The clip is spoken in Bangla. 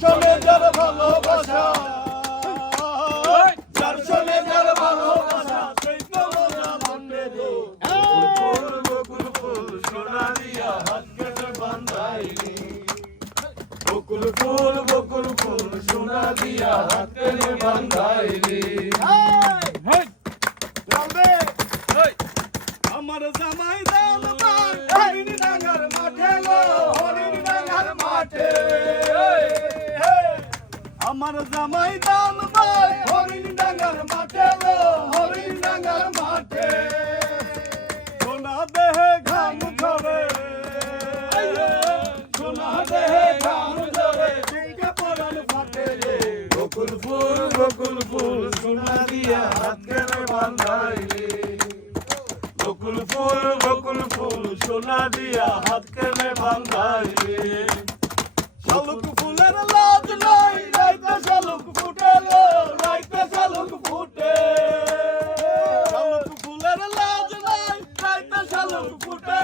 শোনে যার ভালোবাসা, যার শোনে যার ভালোবাসা, সেই তো মজা মনে রে। বকুল ফুল সোনা দিয়া হাত কেটে বান্ধাইলি, বকুল ফুল সোনা দিয়া হাত কেটে বান্ধাইলি। আমার জামাই দাম পার হরিণ ডাঙ্গার মাঠে গো, হরিণ ডাঙ্গার মাঠে। আমার জামাই দাম পার হরিণ ডাঙ্গার মাঠে গো, হরিণ ডাঙ্গার মাঠে। সোনা দেহে ঘাম ঝরে, সোনা দেহে ঘাম ঝরে, বুকে পরাণ ফাটে রে। বকুল ফুল সোনা দিয়া হাত কেটে বান্ধাইলি, বকুল ফুল সোনা দিয়া হাত কেটে বান্ধাইলি। শালুক ফুলের লাজ নাই, রাইতে শালুক ফুটে গো, রাইতে শালুক ফুটে। শালুক ফুলের লাজ নাই, রাইতে শালুক ফুটে